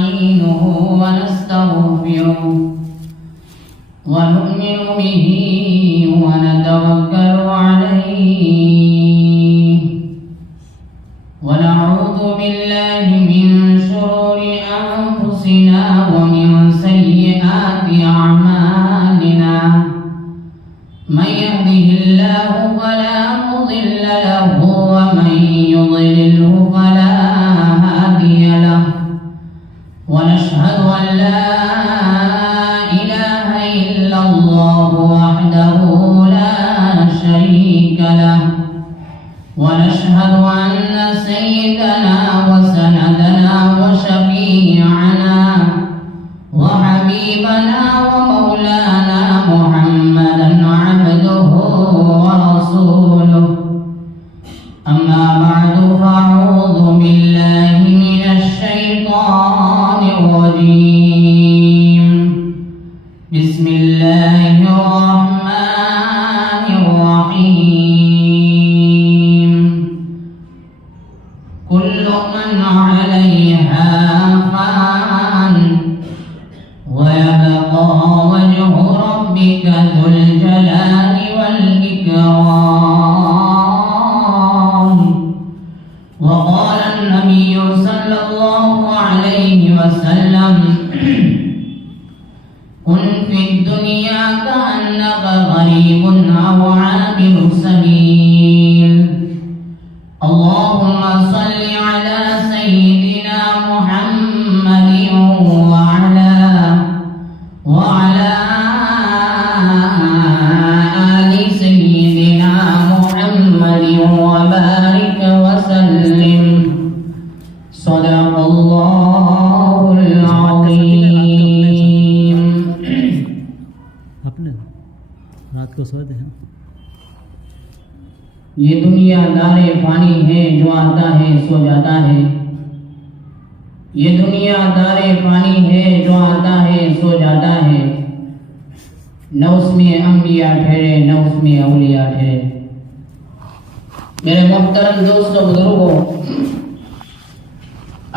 ونستعينه ونستغفره ونؤمن به ونتوكل عليه ونعوذ بالله من شرور أنفسنا ومن سيئات أعمالنا من يهده الله فلا مضل له ومن يضلله فلا هادي له ونشهد أن لا إله إلا الله وحده لا شريك له ونشهد أن سيدنا وسندنا وشفيعنا وحبيبنا ومولانا محمدا عبده ورسوله أما بعد فأعوذ بالله من الشيطان الرجيم بسم الله الرحمن الرحيم كل من عليها فان ويبقى وجه ربك ذو الجلال والإكرام وقال النبي صلى الله عليه وسلم كن في الدنيا كأنك غريب أو عابر سبيل اللهم صل على سيدنا محمد وعلى آل سيدنا محمد وبارك وسلم صدق الله العظيم. اپنے رات کو سوتے ہیں. یہ دنیا دار فانی ہے جو آتا ہے سو جاتا ہے. یہ دنیا دار فانی ہے جو آتا ہے سو جاتا ہے. نہ اس میں انبیاء ٹھہرے نہ اس میں اولیاء ٹھہرے. میرے محترم دوستوں بزرگوں،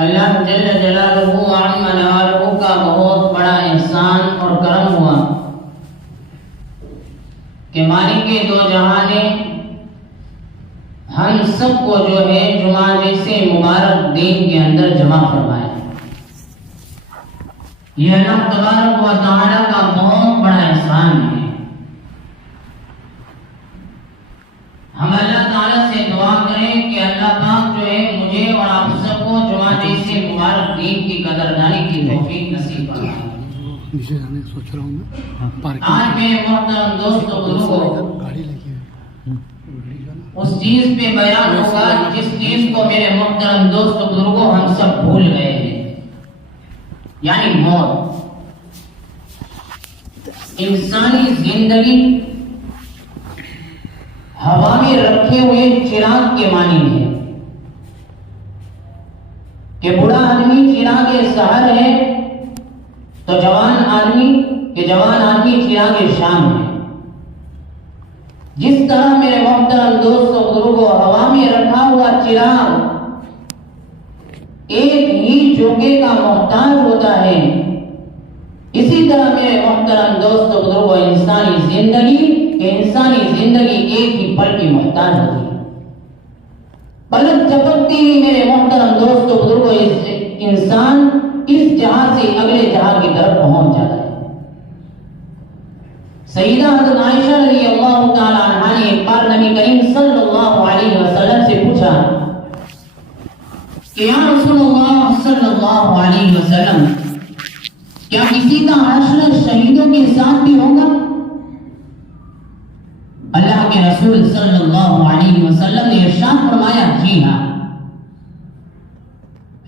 اللہ جل جلالہ عظم نوالہ کا بہت بڑا احسان اور کرم ہوا کہ مالک دو جہانے ہم سب کو جو ہے جمعہ جیسے مبارک دین کے اندر جمع فرمائے. یہ اللہ تبارک و تعالی کا بہت بڑا احسان ہے. ہم اللہ تعالیٰ سے دعا کریں کہ اللہ پاک جو ہے مجھے اور آپ سب کو جمعہ جیسے مبارک دین کی قدردانی کی توفیق نصیب فرمائے. آج میرے محترم دوستوں بزرگوں، اس چیز پہ بیان ہوگا جس چیز کو میرے محترم دوستوں بزرگوں ہم سب بھول گئے ہیں، یعنی موت. انسانی زندگی ہوا میں رکھے ہوئے چراغ کے معنی ہے کہ بوڑھا آدمی چراغ سحر ہے تو جوان آدمی چراغ شام ہے. جس طرح میرے محترم دوستوں بزرگوں ہوا میں رکھا ہوا چراغ ایک ہی جھونکے کا محتاج ہوتا ہے، اسی طرح میرے محترم دوستوں بزرگوں انسانی زندگی ایک ہی پل کی محتاج ہوتی ہے. پلک جھپکتی ہوئی میرے محترم دوستوں بزرگوں انسان اس جہاں سے اگلے جہاں کی طرف پہنچ جاتا ہے. سیدہ حضرت عائشہ رضی اللہ تعالی عنہا نے ایک بار نبی کریم صلی اللہ علیہ وسلم سے پوچھا کہ یا رسول اللہ صلی اللہ علیہ وسلم، کیا کسی کا حشر شہیدوں کے ساتھ بھی ہوگا؟ اللہ کے رسول صلی اللہ علیہ وسلم نے ارشاد فرمایا جی ہاں.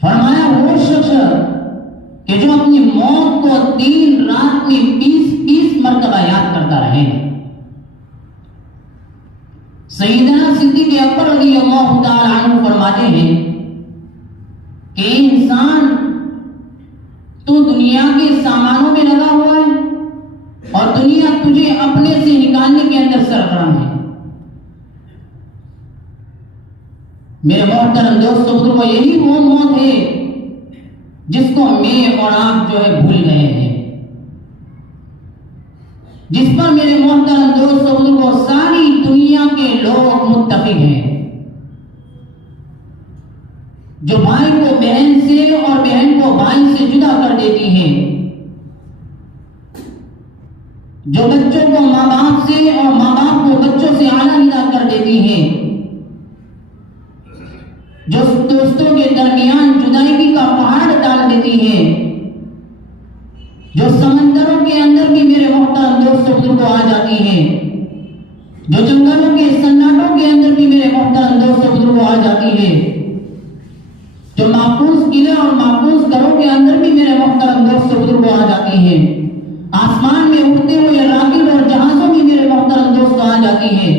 فرمایا وہ شخص کہ جو اپنی موت کو دن رات میں 20 مرتبہ یاد کرتا رہے. سیدنا صدیق اکبر رضی اللہ تعالی عنہ فرماتے ہیں کہ انسان تو دنیا کے سامانوں میں لگا ہوا ہے اور دنیا تجھے اپنے سے نکالنے کے اندر سرگرم ہے. میرے محترم دوستو بزرگوں، یہی وہ موت ہے جس کو میں اور آپ جو ہے بھول گئے ہیں، جس پر میرے محترم دوست و بزرگوں ساری دنیا کے لوگ متفق ہیں، جو بھائی کو بہن سے اور بہن کو بھائی سے جدا کر دیتی ہے، جو بچوں کو ماں باپ سے اور ماں باپ کو بچوں سے علیحدہ کر دیتی ہے، جو دوستوں کے درمیان جدائی کا پہاڑ ڈال دیتی ہے، جو سمندروں کے اندر بھی میرے محترم دوست و بزرگوں آ جاتی ہے، جو جنگلوں کے سناٹوں کے اندر بھی میرے محترم دوست و بزرگوں آ جاتی ہے، جو محفوظ قلعے اور محفوظ گھروں کے اندر بھی میرے محترم دوست و بزرگوں آ جاتی ہے، آسمان میں اڑتے ہوئے راکٹ اور جہازوں بھی میرے محترم دوست آ جاتی ہے،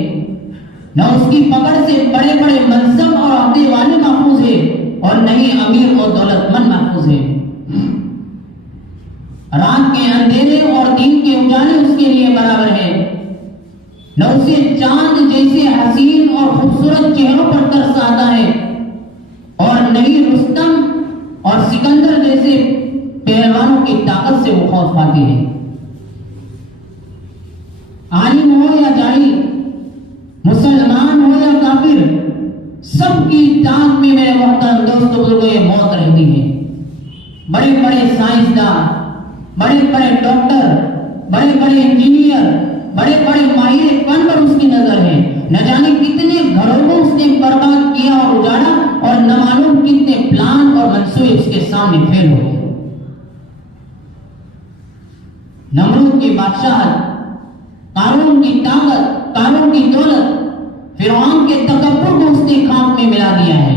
نہ اس کی پکڑ سے بڑے بڑے منصب اور عہدے والے محفوظ ہیں اور نہ ہی امیر اور دولت مند محفوظ ہیں، رات کے اندھیرے اور دن کے اجالے اس کے لیے برابر ہیں، نہ اسے چاند جیسے حسین اور خوبصورت چہروں پر ترس آتا ہے اور نہ ہی رستم اور سکندر جیسے پہلوانوں کی طاقت سے وہ خوف پاتے ہیں۔ عالم ہو یا جاہل، مسلمان ہو یا کافر، سب کی طاقت میں میرے محترم دوستوں بزرگوں یہ موت رہتی ہے۔ بڑے بڑے سائنسدان، بڑے بڑے ڈاکٹر، بڑے بڑے انجینئر، بڑے بڑے ماہر فن پر اس کی نظر ہے، نہ جانے کتنے گھروں کو اس نے برباد کیا اور اجاڑا اور نہ معلوم کتنے پلان اور منصوبے اس کے سامنے فیل ہوئے۔ نمرود کی بادشاہت، قارون کی طاقت، قارون کی دولت، فرعون کے تکبر کو اس نے خاک میں ملا دیا ہے،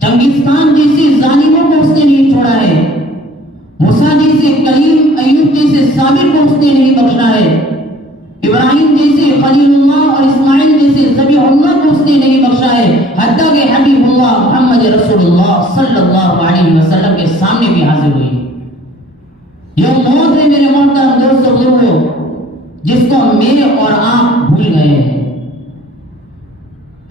چنگیز خان جیسے ظالموں کو اس نے نہیں چھوڑا ہے، موسیٰ جیسے کلیم، ایوب جیسے صابر کو اس نے نہیں بخشا ہے، ابراہیم جیسے خلیل اللہ اور اسماعیل جیسے ذبیح اللہ کو اس نے نہیں بخشا ہے، حتیٰ کہ حبیب اللہ محمد رسول اللہ صلی اللہ علیہ وسلم کے سامنے بھی حاضر ہوئی۔ یہ موت ہے میرے محترم دوست و بزرگوں جس کو میں اور آپ بھول گئے ہیں،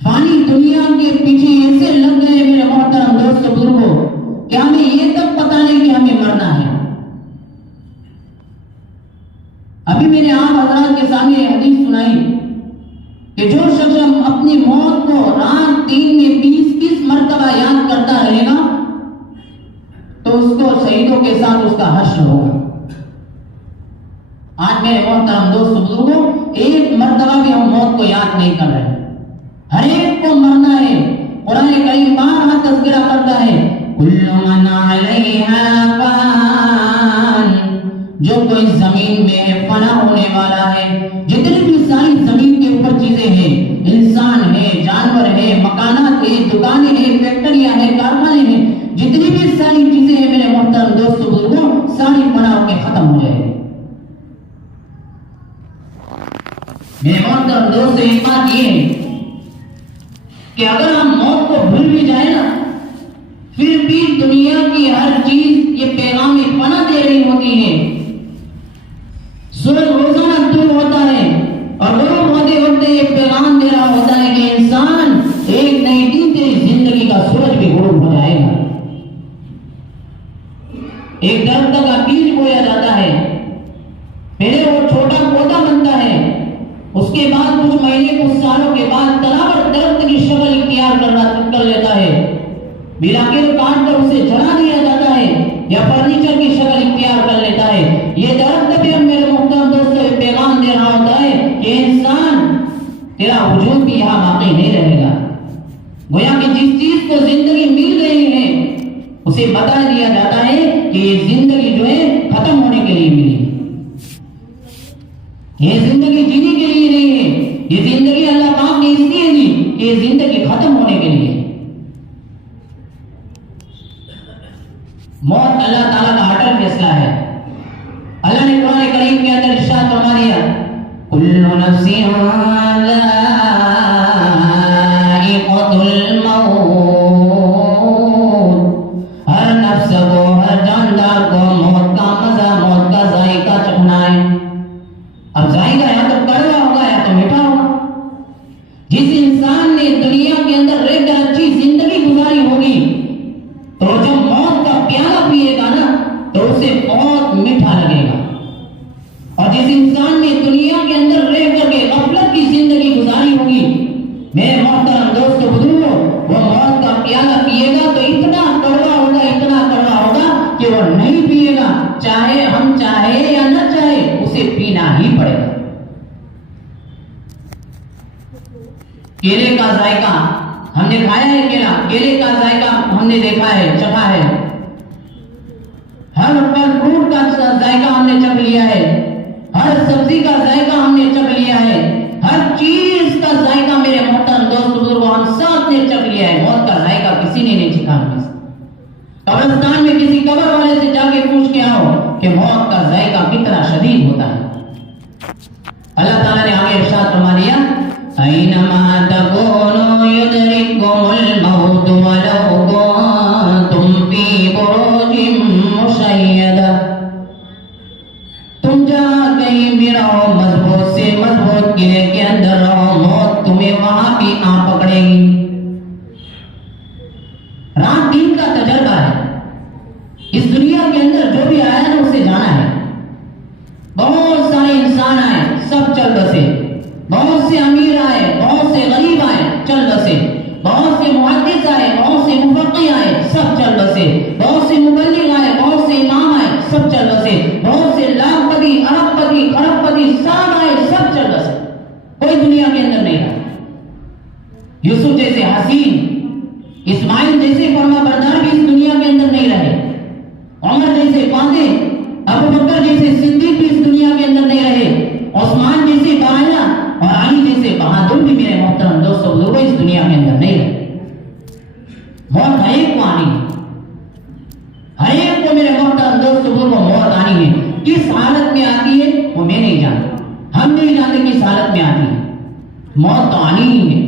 فانی دنیا کے پیچھے ایسے لگ گئے میرے محترم دوست و بزرگوں کہ ہمیں یہ تک پتہ نہیں کہ ہمیں مرنا ہے۔ ابھی میں نے آپ حضرات کے سامنے حدیث سنائی کہ جو شخص اپنی موت کو رات دن میں 20 مرتبہ یاد کرتا رہے گا تو اس کو شہیدوں کے ساتھ اس کا حشر ہوگا۔ آج میرے محترم دوست بزرگوں ایک مرتبہ بھی ہم موت کو یاد نہیں کر رہے، ہر ایک کو مرنا ہے۔ قرآن کریم بارہا تذکرہ کرتا ہے کل من علیہا فان، جو کوئی زمین میں فنا ہونے والا ہے، جتنی بھی ساری زمین کے اوپر چیزیں ہیں، انسان ہے، جانور ہے، مکانات ہے، دکانیں ہیں، فیکٹریاں ہیں، کارخانے ہیں، جتنی بھی ساری چیزیں ہیں میرے محترم دوست بزرگوں ساری فنا ہو کے ختم ہو جائے گی۔ میرے محترم دوست ایک بات یہ ہے کہ اگر ہم موت کو بھول بھی جائیں نا، پھر بھی دنیا کی ہر چیز یہ پیغام فنا دے رہی ہوتی ہے، سورج روزانہ دور ہوتا ہے اور غروب ہوتے ہوتے یہ پیغام دے رہا ہوتا ہے کہ انسان ایک نئی دن تیری زندگی کا سورج بھی غروب ہو جائے گا۔ ایک درخت کا بیج بویا جاتا ہے، پہلے وہ چھوٹا پودا بنتا ہے، اس کے بعد کچھ مہینے کچھ سالوں کے بعد تناور درخت کی شکل اختیار کر لیتا ہے، بلاکر کاٹ کر اسے جلا دیا جاتا ہے یا فرنیچر کی شکل اختیار کر لیتا ہے۔ یہ درخت بھی ہم میرے محترم دوستوں پیغام دے رہا ہوتا ہے کہ انسان تیرا وجود بھی یہاں باقی نہیں رہے گا، گویا کہ جس چیز کو زندگی مل گئی ہے اسے بتا دیا جاتا ہے کہ یہ زندگی جو ہے ختم ہونے کے لیے ملی، یہ زندگی جینے کے لیے نہیں ہے، یہ زندگی اللہ پاک نے اس لیے دی کہ یہ زندگی ختم ہونے کے لیے۔ موت اللہ تعالیٰ کا اٹل فیصلہ ہے۔ اللہ نے قرآن کریم کے اندر ارشاد فرما دیا کل نفس ذائقۃ الموت، ہر نفس کو، ہر جاندار کو موت کا مزہ، موت کا ذائقہ چکھنا ہے۔ اب ذائقہ یا تو کڑوا ہوگا یا تو میٹھا ہوگا۔ جس انسان نے دنیا کے اندر رہ کر اچھی زندگی گزاری ہوگی تو جب موت کا پیار سے وہ نہیں پیے گا، چاہے ہم چاہے یا نہ چاہے اسے پینا ہی پڑے گا۔ کیلے کا ذائقہ ہم نے کھایا ہے، کیلے کا ذائقہ ہم نے دیکھا ہے، چکھا ہے، ہر پھل فروٹ کا ذائقہ ہم نے چکھ لیا ہے، ہر سبزی کا ذائقہ ہم نے چکھ لیا ہے، ہر چیز کا ذائقہ میرے محترم دوست بزرگوں ہم سب نے چکھ لیا ہے۔ موت کا ذائقہ کسی نے نہیں چکھا۔ قبرستان میں کسی قبر والے سے جا کے پوچھ کے آؤ کہ موت کا ذائقہ کتنا شدید ہوتا ہے۔ اللہ تعالیٰ نے آگے ارشاد فرما دیا، اینما تکونوا یدرککم الموت ولو کنتم فی بروج مشیدہ، تم جہاں کہیں بھی رہو، مضبوط سے مضبوط قلعے کے اندر رہو، موت تمہیں وہاں بھی آ پکڑے گی۔ رات دن کا تجربہ ہے، اس دنیا کے اندر جو بھی آیا نا اسے جانا ہے۔ بہت سارے انسان آئے، سب چل بسے، بہت سے امیر آئے، بہت سے غریب آئے، چل بسے، بہت سے محدث آئے، بہت سے مفقی آئے، سب چل بسے، بہت سے مبلغ آئے، بہت سے امام آئے، سب چل بسے، بہت سے لاکھ پتی، ارب پتی، کھرب پتی سب آئے، سب چل بسے، کوئی دنیا کے اندر نہیں رہا۔ یوسف جیسے حسین، اسماعیل جیسے فرما بردار بھی اس دنیا کے اندر نہیں رہے، عمر جیسے فاتح، ابو بکر جیسے صدیق بھی اس دنیا کے اندر نہیں رہے، عثمان جیسے باعث اور علی جیسے بہادر بھی میرے محترم دوستوں بزرگوں اس دنیا کے اندر نہیں رہے۔ موت ہر ایک کو آنی ہے، ہر ایک کو میرے محترم دوستوں بزرگوں موت آنی ہے۔ کس حالت میں آتی ہے وہ میں نہیں جانتا، ہم نہیں جانتے کس حالت میں آتی ہے، موت تو آنی ہی ہے۔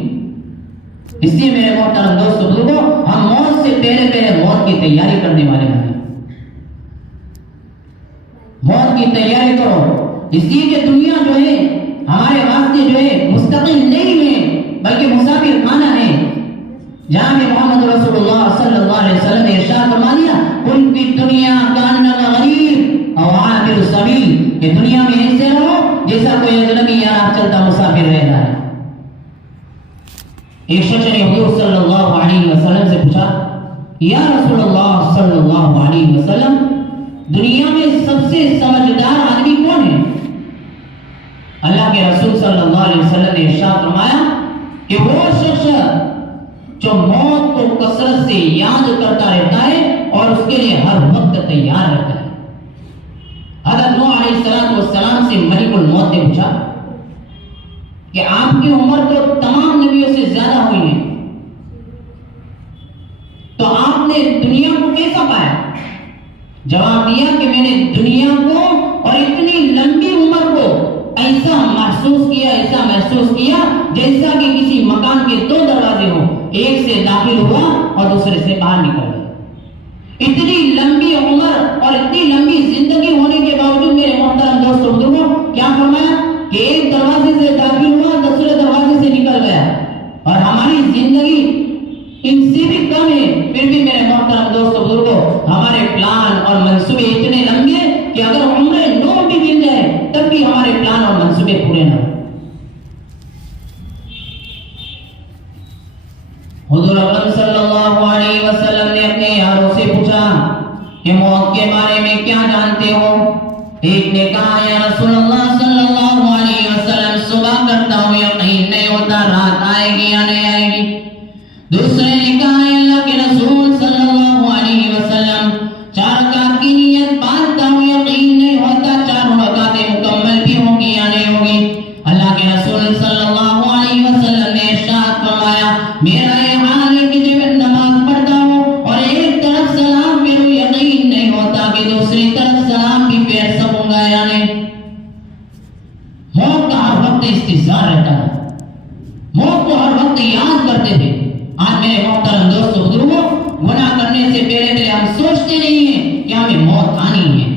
اس لیے میرے محترم دوستوں بزرگوں ہم موت سے پہلے موت کی تیاری کرنے والے بنے، موت کی تیاری کرو۔ اس لیے کہ دنیا جو ہے ہمارے واسطے جو ہے مستقل نہیں ہے بلکہ مسافر خانہ ہے۔ جہاں محمد رسول اللہ صلی اللہ علیہ وسلم نے ارشاد فرما دیا، کن فی الدنیا کانک غریب او عابر السبیل، کہ دنیا میں ایسے رہو جیسا کوئی اجنبی یا راہ چلتا مسافر رہ رہا ہے۔ ایک شخص نے حضور صلی اللہ علیہ وسلم سے پوچھا، یا رسول اللہ صلی اللہ علیہ وسلم، دنیا میں سب سے سمجھدار آدمی کون ہے؟ اللہ کے رسول صلی اللہ علیہ وسلم نے ارشاد فرمایا کہ وہ شخص جو موت کو کثرت سے یاد کرتا رہتا ہے اور اس کے لیے ہر وقت تیار رہتا ہے۔ حضرت نوح علیہ السلام سے ملک الموت نے پوچھا کہ آپ کی عمر تو تمام نبیوں سے زیادہ ہوئی ہے، تو آپ نے دنیا کو کیسا پایا؟ جواب دیا کہ میں نے دنیا کو اور اتنی لمبی عمر کو ایسا محسوس کیا جیسا کہ کسی مکان کے دو دروازے ہوں، ایک سے داخل ہوا اور دوسرے سے باہر نکل گیا۔ اتنی لمبی عمر اور اتنی لمبی زندگی ہونے کے باوجود میرے محترم دوستوں بزرگوں کیا فرمایا کہ ایک دروازے سے داخل ہوا، دوسرے دروازے سے نکل گیا، اور ہماری زندگی ان سے بھی کم ہے، پھر بھی میرے محترم دوستوں بزرگوں ہمارے پلان اور منصوبے اتنے لمبے ہیں کہ اگر عمر 9 بھی مل جائے تب بھی ہمارے پلان اور منصوبے پورے نہ ہوں۔ حضور اکرم صلی اللہ علیہ وسلم نے اپنے یاروں سے پوچھا کہ موت کے بارے میں کیا جانتے ہو؟ ایک نے کہا، یا رسول اللہ صلی اللہ علیہ وسلم، صبح کرتا ہوں یقین نہیں ہوتا رات آئے گی یا نہیں آئے گی۔ دوسرے نے کہا، اللہ کے رسول صلی اللہ علیہ وسلم، 4 رکعت کی نیت باندھتا ہوں یقین نہیں ہوتا 4 رکعتیں مکمل بھی ہوں گی یا نہیں ہوگی۔ اللہ کے رسول صلی اللہ علیہ وسلم نے ارشاد فرمایا، میرا یہ حال ہے کہ جب میں نماز پڑھتا ہوں اور ایک طرف سلام پھیروں یقین نہیں ہوتا کہ دوسری طرف سلام بھی پھیر سکوں گا یا نہیں۔ موت کا ہر وقت استحضار رہتا ہے، موت کو ہر وقت یاد کرتے تھے۔ آج میرے محترم دوستوں بزرگوں گناہ کرنے سے پہلے ہم سوچتے نہیں ہیں کہ ہمیں موت آنی ہے۔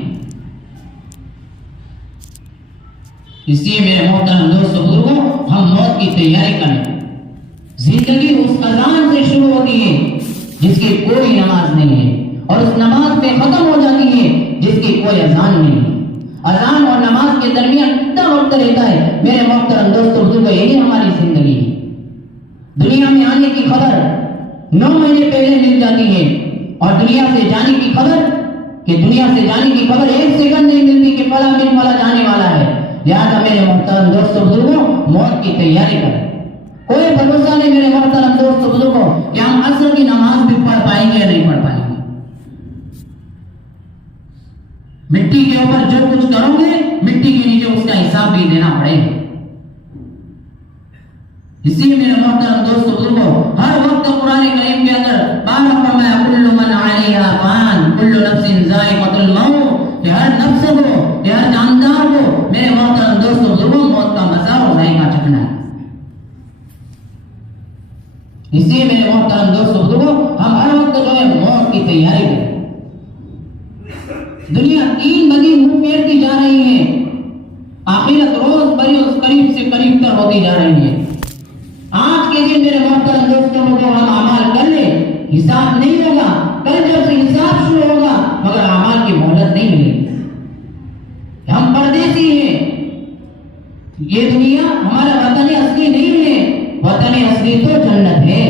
اس لیے میرے محترم دوستوں بزرگوں ہم موت کی تیاری کریں۔ زندگی اس اذان سے شروع ہوتی ہے جس کی کوئی نماز نہیں ہے، اور اس نماز پہ ختم ہو جاتی ہے جس کی کوئی اذان نہیں ہے۔ اذان اور نماز کے درمیان کتنا وقت رہتا ہے میرے محترم دوستوں بزرگوں، یہی ہماری زندگی ہے۔ دنیا میں آنے کی خبر 9 مہینے پہلے مل جاتی ہے اور دنیا سے جانے کی خبر کہ دنیا سے جانے کی خبر ایک سیکنڈ نہیں ملتی کہ فلاں من فلاں جانے والا ہے. لہٰذا میرے محترم دوستوں بزرگوں موت کی تیاری کریں. کوئی بھروسہ نہیں میرے محترم دوستوں بزرگوں کہ ہم عصر کی نماز بھی پڑھ پائیں گے یا نہیں پڑھ پائیں گے. مٹی کے اوپر جو کچھ کرو گے مٹی کے نیچے اس کا حساب بھی دینا پڑے گا. اسی میرے محترم دوستوں بزرگوں ہر وقت قرآن کریم کے اندر بار فرمایا کل من علیہا فان کل نفس ذائقۃ الموت، کہ ہر نفس کو یا ہر جاندار کو میرے محترم دوستوں بزرگوں موت کا مزہ اور ذائقہ چکھنا ہے. اسی میرے محترم دوستوں بزرگوں ہم ہر وقت جو ہے موت کی تیاری کریں. دنیا تین بدی منہ پھیرتی جا رہی ہے، آخرت روز بروز قریب سے قریب تر ہوتی جا رہی ہے. آج کے دن میرے محترم دوستوں کو ہم اعمال کر لیں حساب نہیں ہوگا. کل جب سے حساب شروع ہوگا مگر اعمال کی مہلت نہیں ملے گی. ہم پردیسی ہیں، یہ دنیا ہمارا وطن اصلی نہیں ہے. وطن اصلی تو جنت ہے،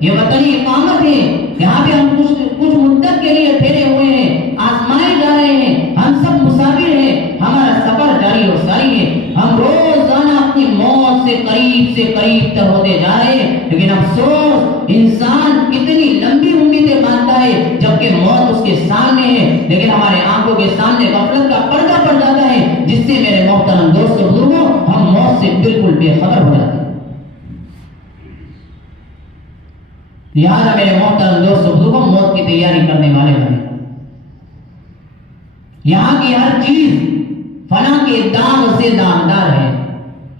یہ وطن اقامت ہے. یہاں پہ ہم کچھ مدت کے لیے پھیرے ہوئے ہیں، آزمائے جا رہے ہیں. ہم سب مسافر ہیں، ہمارا سفر جاری اور ساری ہے. ہم روزانہ اپنی موت سے قریب تر ہوتے جا رہے ہیں. لیکن افسوس انسان اتنی لمبی امیدیں باندھتا ہے جبکہ موت اس کے سامنے ہے، لیکن ہمارے آنکھوں کے سامنے غفلت کا پردہ پڑ جاتا ہے، جس سے میرے محترم دوستوں بزرگوں ہم موت سے بالکل بے خبر ہو جاتے ہیں. لہٰذا میرے محترم دوستوں بزرگوں موت کی تیاری کرنے والے بنے. یہاں کی ہر چیز فنا کے داغ سے داغدار ہے.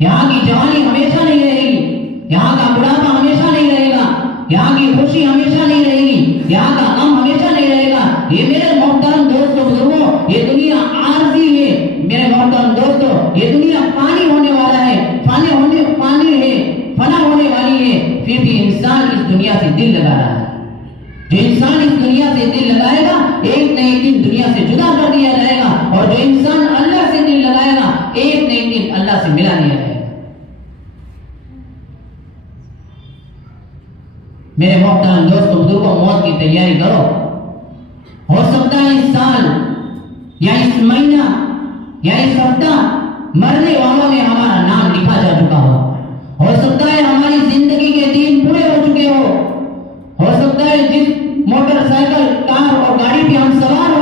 یہاں کی جوانی ہمیشہ نہیں رہے گی، یہاں کا بڑھاپا ہمیشہ نہیں رہے گا، یہاں کی خوشی ہمیشہ نہیں رہے گی، یہاں کا غم ہمیشہ نہیں رہے گا. یہ میرے محترم دوستوں بزرگوں یہ دنیا عارضی ہے. میرے محترم دوستوں یہ دنیا پانی ہونے والا ہے، پانی ہے، فنا ہونے والی ہے. پھر بھی انسان اس دنیا سے دل لگا رہا ہے. جو انسان اس دنیا سے دل لگائے گا ایک نہ ایک دن دنیا سے جدا کر دیا جائے گا، اور جو انسان اللہ سے دل لگائے گا ایک نہ ایک دن اللہ سے ملا دیا جائے گا. میرے محترم دوستوں بزرگوں موت کی تیاری کرو. ہو سکتا ہے اس سال یا اس مہینہ یا اس ہفتہ مرنے والوں میں ہمارا نام لکھا جا چکا ہو سکتا ہے ہماری زندگی کے دن پورے ہو چکے ہو سکتا ہے جس موٹر سائیکل کار اور گاڑی پہ ہم سوار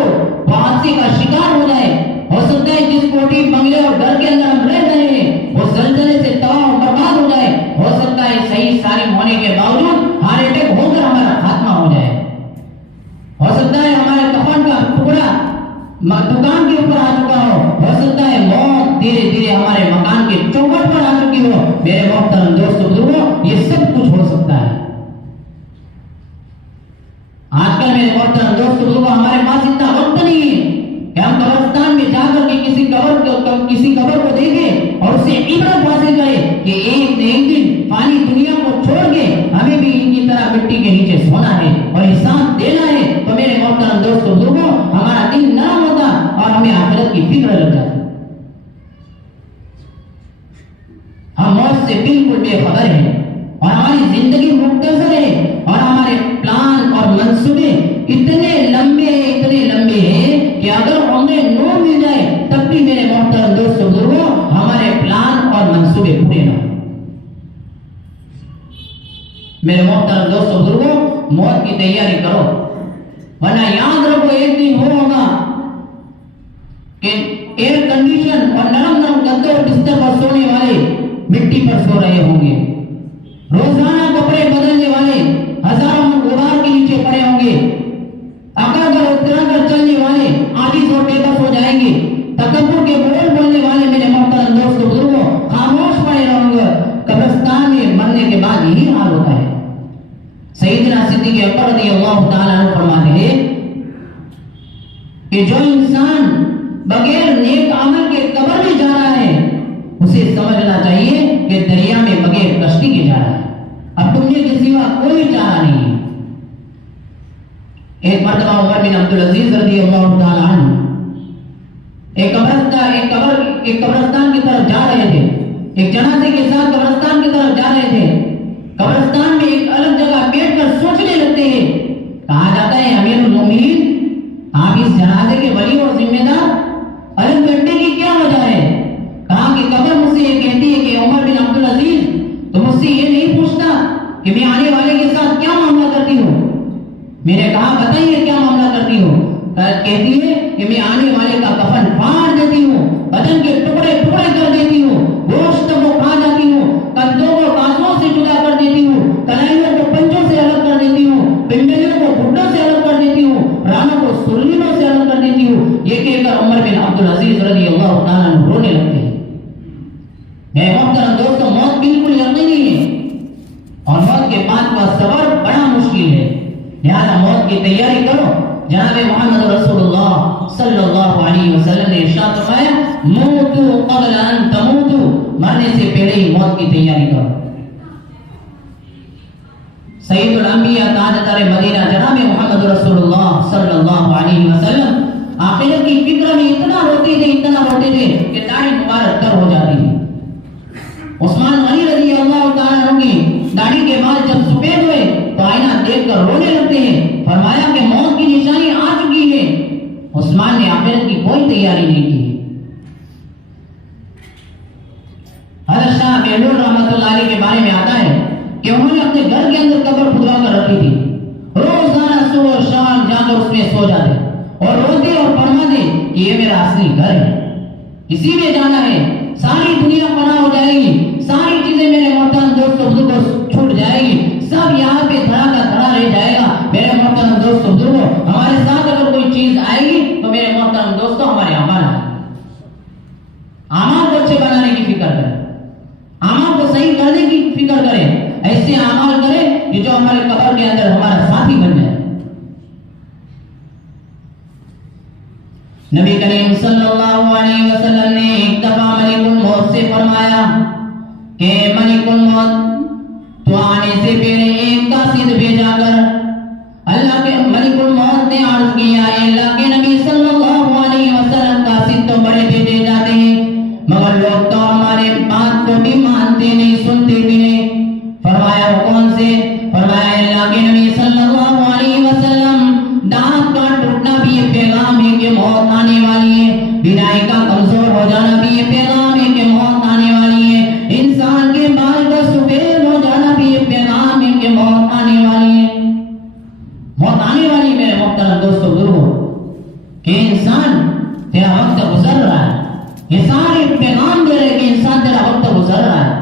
وہ حادثے کا شکار ہو جائے. ہو سکتا ہے جس کوٹھی بنگلے اور گھر کے اندر ہم رہ رہے ہیں وہ زلزلے سے تباہ و برباد ہو جائے. ہو سکتا ہے صحیح سالم ہونے کے باوجود ہارٹ اٹیک ہو کر ہمارا خاتمہ ہو جائے. ہو سکتا ہے ہمارے کفن کا ٹکڑا دکان کے اوپر آ چکا ہو سکتا ہے موت دھیرے دھیرے ہمارے مکان کے چوکٹ پر آ چکی ہو. میرے محترم دوستوں بزرگوں یہ سب کچھ ہو سکتا ہے. آج کل میرے محترم دوستوں بزرگوں ہمارے پاس اتنا وقت نہیں ہے کہ ہم قبرستان میں جا کر کے کسی قبر کو دیکھیں اور اس سے عبرت حاصل کریں کہ ایک نہ ایک دن فانی دنیا کو چھوڑ کے ہمیں بھی ان کی طرح مٹی کے نیچے سونا ہے اور حساب دینا ہے. تو میرے محترم دوستوں بزرگوں ہمارا دل نرم ہوتا اور ہمیں آخرت کی فکر لگ جاتی. ہم موت سے بالکل بے خبر ہیں اور ہماری زندگی مختصر ہے اور ہمارے پلان اور منصوبے اتنے لمبے ہیں کہ اگر ہمیں نو مل جائے تب بھی میرے محترم دوستوں بزرگوں ہمارے پلان اور منصوبے پورے نہ. میرے محترم دوستوں بزرگوں موت کی تیاری کرو ورنہ یاد رکھو ایک دن وہ ہوگا کہ ایئر کنڈیشن اور نرم گدے اور بستر پر سونے والے مٹی پر سو رہے ہوں گے. روزانہ کپڑے بدلنے والے ہزاروں غبار کے نیچے پڑے ہوں گے. اکڑ کر اترا کر چلنے والے عاجز اور بے بس ہو جائیں گے. تکبر کے بول بولنے والے میرے محترم دوستوں بزرگوں خاموش پڑے رہوں گے. قبرستان میں مرنے کے بعد یہی حال ہوتا ہے. سیدنا صدیق اکبر رضی اللہ تعالیٰ عنہ فرماتے ہیں کہ جو انسان بغیر نیک عمل کے قبر میں جا رہا ہے اسے سمجھنا چاہیے کہ دریا میں بغیر کشتی کے جا رہا ہے. اب تم نے کے سوا کوئی چارہ نہیں ہے. ایک مرتبہ عمر بن عبدالعزیز رضی اللہ تعالیٰ عنہ ایک قبرستان کی طرف جا رہے تھے. ایک جنازے کے ساتھ قبرستان کی طرف جا رہے تھے. قبرستان میں ایک الگ جگہ بیٹھ کر سوچنے لگتے ہیں. کہا جاتا ہے امیر المومنین آپ اس جنازے کے ولی اور ذمہ دار الگ کرنے کی کیا وجہ ہے؟ کہا کہ قبر مجھ سے یہ کہتی ہے کہ عمر بن عبد العزیز تو مجھ سے یہ نہیں پوچھتا کہ میں آنے والے کے ساتھ کیا معاملہ کرتی ہوں. میں نے کہا بتائیے کیا معاملہ کرتی ہوں؟ کہتی ہے کہ میں آنے والے کا کفن پھاڑ دیتی ہوں, بدن کے ٹکڑے ٹکڑے کر دیتی ہوں, گوشت کو کھا جاتی ہوں, کندھوں کو کانٹوں سے جدا کر دیتی ہوں, کلائیوں کو پنجوں سے الگ کر دیتی ہوں, پنڈلیوں کو گھٹنوں سے الگ کر دیتی ہوں, رانوں کو سرلیوں سے الگ کر دیتی ہوں. یہ کہہ کر عمر بن عبد العزیز رضی اللہ تعالیٰ عنہ رونے لگتے ہیں. میرے محترم دوستوں, موت بالکل یقینی ہے اور موت کے بعد کا صبر بڑا مشکل ہے. لہذا موت کی تیاری کرو. جناب محمد رسول اللہ صلی اللہ علیہ وسلم نے ارشاد فرمایا موتو قبل ان تموتو, مرنے سے پہلے ہی موت کی تیاری کرو. سید الانبیاء تاجدار مدینہ جناب محمد رسول اللہ صلی اللہ علیہ وسلم آخرت کی فکر میں اتنا روتے تھے کہ داڑھی مبارک تر ہو جاتی تھی. عثمان غنی رضی اللہ تعالیٰ عنہ کی داڑھی کے بال جب سفید ہوئے تو آئینہ دیکھ کر رونے لگتے ہیں. فرمایا کہ موت کی نشانی آ چکی ہے. عثمان نے آخرت کی کوئی تیاری نہیں کی. حضرت شاہ بہلول رحمۃ اللہ علیہ کے بارے میں آتا ہے کہ انہوں نے اپنے گھر کے اندر قبر کھدوا کر رکھی تھی. روزانہ صبح اور شام جا کر اس میں سو جاتے اور روتے اور فرماتے کہ یہ میرا اصلی گھر ہے, اسی میں جانا ہے. ساری دنیا فنا ہو جائے گی, ساری چیزیں میرے محترم دوستوں بزرگوں چھوٹ جائے گی, سب یہاں پہ دھڑا کا دھڑا رہ جائے گا. میرے محترم دوستوں بزرگوں, ہمارے ساتھ اگر کوئی چیز آئے گی تو میرے محترم دوستوں ہمارے اعمال آئے گی. اعمال کو اچھے بنانے کی فکر کریں, اعمال کو صحیح کرنے کی فکر کریں. ایسے اعمال کریں کہ جو ہمارے قبر کے اندر ہمارا ساتھی بن جائے. نبی کریم صلی اللہ علیہ وسلم نے ایک دفعہ ملک الموت سے فرمایا کہ ملک الموت تو آنے سے پہلے ایک قاصد بھیجا کر. اللہ کے ملک الموت نے عرض کیا اے اللہ کے نبی صلی اللہ علیہ وسلم, قاصد تو بڑے بھیجے جاتے ہیں مگر لوگ تو ہمارے بات کو بھی مانتے نہیں, سنتے بھی نہیں. فرمایا وہ کون سے؟ فرمایا اللہ کے نبی صلی اللہ علیہ وسلم دانت کا ٹوٹنا بھی یہ پیغام ہے کہ موت آنے والی ہے, بینائی کا کمزور ہو جانا بھی یہ پیغام ہے کہ موت آنے والی ہے, انسان کے بال کا سفید ہو جانا بھی یہ پیغام ہے کہ موت آنے والی ہے. موت آنے والی میرے محترم دوستوں بزرگوں کہ انسان تیرا وقت گزر رہا ہے. یہ سارے پیغام دے رہے کہ انسان تیرا وقت گزر رہا ہے.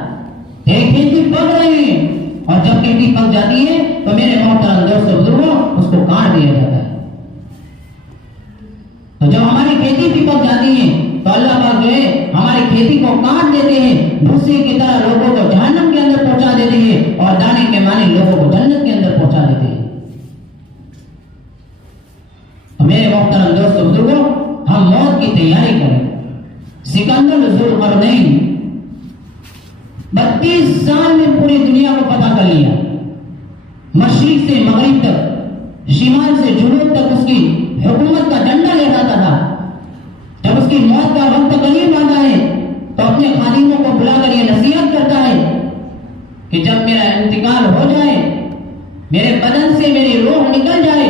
ایک کھیتی پک رہی ہے اور جب کھیتی پک جاتی ہے تو میرے محترم دوستوں بزرگوں اس کو کاٹ دیا جاتا ہے. تو جب ہماری کھیتی بھی پک جاتی ہے تو اللہ پاک جو ہے ہماری کھیتی کو کاٹ دیتے ہیں, بھوسے کی طرح لوگوں کو جہنم کے اندر پہنچا دیتے ہیں اور دانے کے معنی لوگوں کو جنت کے اندر پہنچا دیتے ہیں. تو میرے محترم دوستوں بزرگوں ہم موت کی تیاری کریں. سکندر ذوالقرنین 32 سال میں پوری دنیا کو پتہ کر لیا, مشرق سے مغرب تک, شمال سے جنوب تک اس کی حکومت کا ڈنڈا لہراتا تھا. جب اس کی موت کا وقت قریب آتا ہے تو اپنے خادموں کو بلا کر یہ نصیحت کرتا ہے کہ جب میرا انتقال ہو جائے, میرے بدن سے میری روح نکل جائے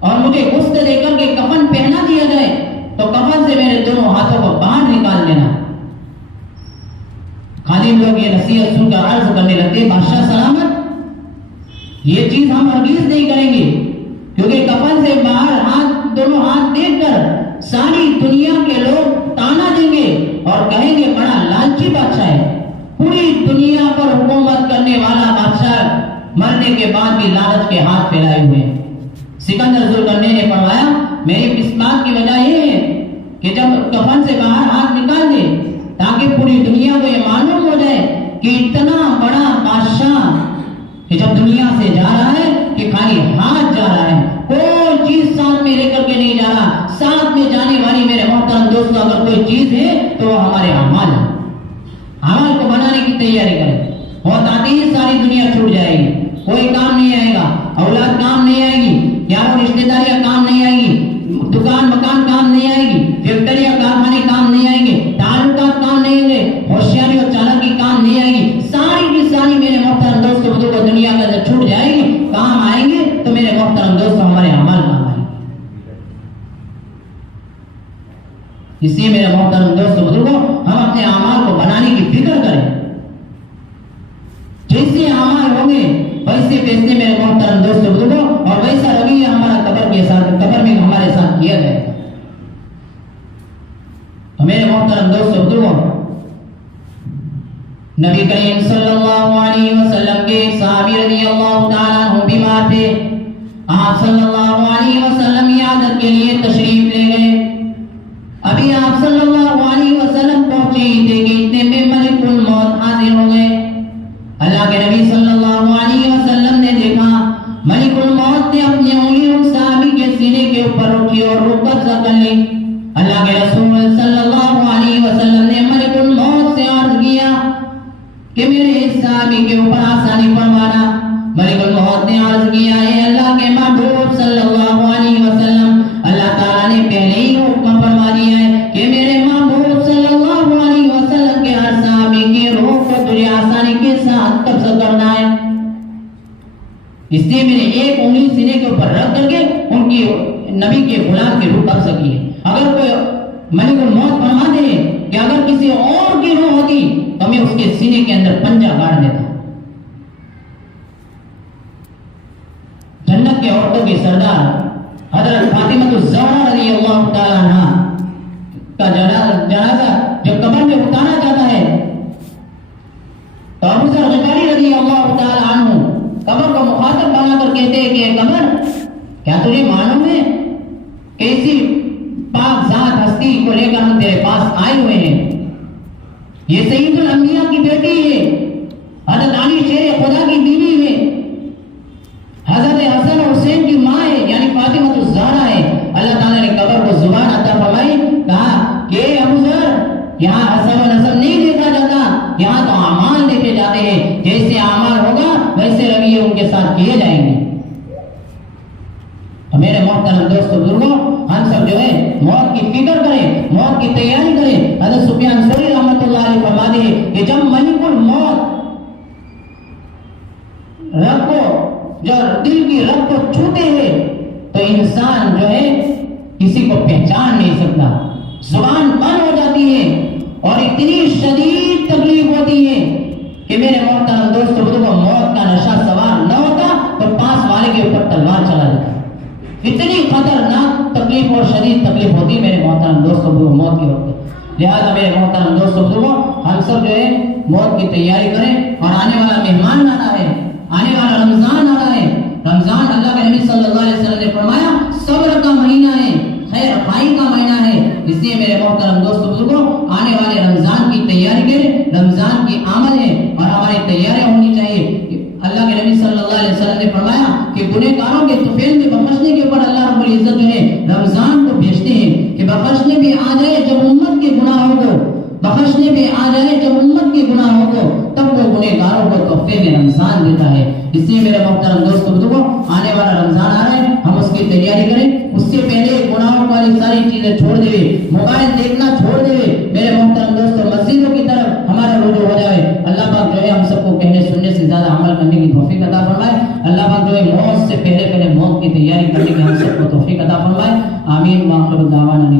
اور مجھے غسل دے کر کے کفن پہنا دیا جائے تو کفن سے میرے دونوں ہاتھوں کو باہر نکال دینا. خادم لوگ یہ نصیحت سن کر عرض کرنے لگتے بادشاہ سلامت, یہ چیز ہم ہرگز نہیں کریں گے کیونکہ کفن سے باہر دونوں ہاتھ دیکھ کر ساری دنیا کے لوگ تانا دیں گے اور کہیں گے بڑا لالچی بادشاہ ہے, پوری دنیا پر حکومت کرنے والا بادشاہ مرنے کے بعد بھی لالچ کے ہاتھ پھیلائے ہوئے ہیں. سکندر ذوالقرنین نے فرمایا میری اس بات کی وجہ یہ ہے کہ جب کفن سے باہر ہاتھ نکال دے تاکہ پوری دنیا کو یہ معلوم ہو جائے کہ اتنا بڑا بادشاہ کہ جب دنیا سے جا رہا ہے کہ خالی ہاتھ جا رہا ہے, کوئی چیز ساتھ میں لے کر کے نہیں جا رہا. ساتھ میں جانے والی میرے محترم دوستوں اگر کوئی چیز ہے تو وہ ہمارے اعمال ہیں. اعمال کو بنانے کی تیاری کریں. بہت آتی ہے ساری دنیا چھوٹ جائے گی, کوئی کام نہیں آئے گا, اولاد کام نہیں آئے گی, یاروں رشتے داریاں کام نہیں آئے گی, دکان مکان کام نہیں آئے گی, فیکٹریاں کارخانے کام نہیں آئیں گے, تعلقات کام نہیں ہوں گے, ہوشیاری اور چالاکی کام نہیں آئے گی. ساری کی ساری میرے محترم دوستوں بزرگوں دنیا کا جب چھوٹ جائے گی, کام آئیں گے تو میرے محترم دوستوں ہمارے اعمال کام آئیں گے. اس لیے میرے محترم دوستو بزرگوں، ہم اپنے اعمال کو بنانے کی فکر کریں. جیسے اعمال ہوں گے ویسے فیصلے میرے محترم دوستو بزرگوں، اور ویسا رویہ ہمارا قبر میں ہمارے ساتھ کیا جائے گا. تو میرے محترم دوستو بزرگوں، نبی کریم صلی اللہ علیہ وسلم کے ایک صحابی رضی اللہ تعالیٰ عنہ بیمار تھے. آپ صلی اللہ علیہ وسلم عیادت کے لیے تشریف لے گئے. ابھی آپ صلی اللہ علیہ وسلم پہنچے ہی تھے کہ اتنے میں ملک الموت حاضر ہو گئے. اللہ کے نبی صلی اللہ علیہ وسلم نے دیکھا ملک الموت نے اپنی انگلی اس صحابی کے سینے کے اوپر اٹھی اور روح قبضہ کر لی. اللہ کے رسول صلی اللہ علیہ وسلم نے ملک الموت سے عرض کیا کہ میرے اس صحابی کے اوپر آسانی فرمانا. ملک الموت نے عرض کیا، اے اللہ کے محبوب صلی اللہ علیہ وسلم، اللہ تعالیٰ نے پہلے ہی حکم فرما دیا ہے کہ میرے محبوب صلی اللہ علیہ وسلم کے ہر صحابی کی روح کو تجھے آسانی کے ساتھ قبضہ کرنا ہے. اس لیے میں نے ایک انگلی سینے کے اوپر رکھ کر کے ان کی نبی کے غلام کی روح قبضہ کی ہے. اگر کوئی ملک الموت فرما دے کہ اگر کسی اور کی روح ہوتی تو میں اس کے سینے کے اندر پنجہ گاڑ دیتا. جنت کے عورتوں کی سردار حضرت فاطمہ الزہرا رضی اللہ تعالیٰ عنہ کا جنازہ جب قبر میں اتارا جاتا ہے تو ابو ذر غفاری رضی اللہ تعالیٰ عنہ قبر کو مخاطب بنا کر کہتے ہیں کہ قبر، کیا تجھے معلوم ہے کہ اسی پاک ذات ہستی کو لے کر ہم تیرے پاس آئے ہوئے ہیں؟ یہ سید الانبیاء کی بیٹی ہے، حضرت علی شیر خدا کی بیوی ہے، حضرت حسن اور حسین کی ماں ہے، یعنی فاطمہ الزہرا ہے. اللہ تعالیٰ نے قبر کو زبان عطا فرمائی، کہا کہ ابو ذر یہاں حسب و نسب نہیں دیکھا جاتا، یہاں تو اعمال دیکھے جاتے ہیں. جیسے اعمال ہوگا ویسے رویے ان کے ساتھ کیے جائیں گے. تو میرے محترم دوستو بزرگوں، ہم سب جو ہے موت کی فکر کریں، موت کی تیاری کریں. حضرت سفیان ثوری رحمۃ اللہ علیہ فرماتے ہیں کہ جب ملک الموت رب کو، جو دل کی رب کو چھوتے ہیں تو انسان جو ہے کسی کو پہچان نہیں سکتا، زبان بند ہو جاتی ہے اور اتنی شدید تکلیف ہوتی ہے کہ میرے محترم دوستو بزرگوں، موت کا نشہ سوار نہ ہوتا تو پاس والے کے اوپر تلوار چلا جاتا. اتنی خطرناک تکلیف اور شدید تکلیف ہوتی ہے میرے محترم دوستو بزرگوں موت کے وقت. لہٰذا میرے محترم دوستو بزرگوں، ہم سب جو ہے موت کی تیاری کریں. اور آنے والا مہمان آ رہا ہے، آنے والا رمضان آ رہا ہے. رمضان اللہ کے نبی صلی اللہ علیہ وسلم نے فرمایا صبر کا مہینہ ہے، خیر خائی کا مہینہ ہے. اس لیے میرے محترم دوستو بزرگوں، آنے والے رمضان کی تیاری کریں. رمضان کی آمد ہے اور ہماری تیاریاں ہونی چاہیے. اللہ کے نبی صلی اللہ علیہ وسلم نے فرمایا کہ گنہگاروں کے طفیل میں بخشنے کے اوپر اللہ رب العزت جو ہے رمضان کو بھیجتے ہیں کہ بخشنے بھی آ جائے جب امت کے گناہوں کو، بخشنے بھی آ جائے جب امت کے گناہوں کو، تب وہ گنہگاروں کو تحفے میں رمضان دیتا ہے. اس لیے میرے محترم دوستو بزرگوں، آنے والا رمضان آ رہا ہے، ہم اس کی تیاری کریں. اس سے پہلے گناہوں والی ساری چیزیں چھوڑ دے، موبائل دیکھنا چھوڑ دے. میرے محترم دوستو، مسجدوں کی طرف ہمارا رجوع ہو جائے. اللہ پاک جو ہے ہم سب کو کہنے سننے سے زیادہ عمل کرنے کی توفیق عطا فرمائے. اللہ پاک جو ہے موت سے پہلے موت کی تیاری کرنے کی ہم سب کو توفیق عطا فرمائے. آمین. وآخر دعوانا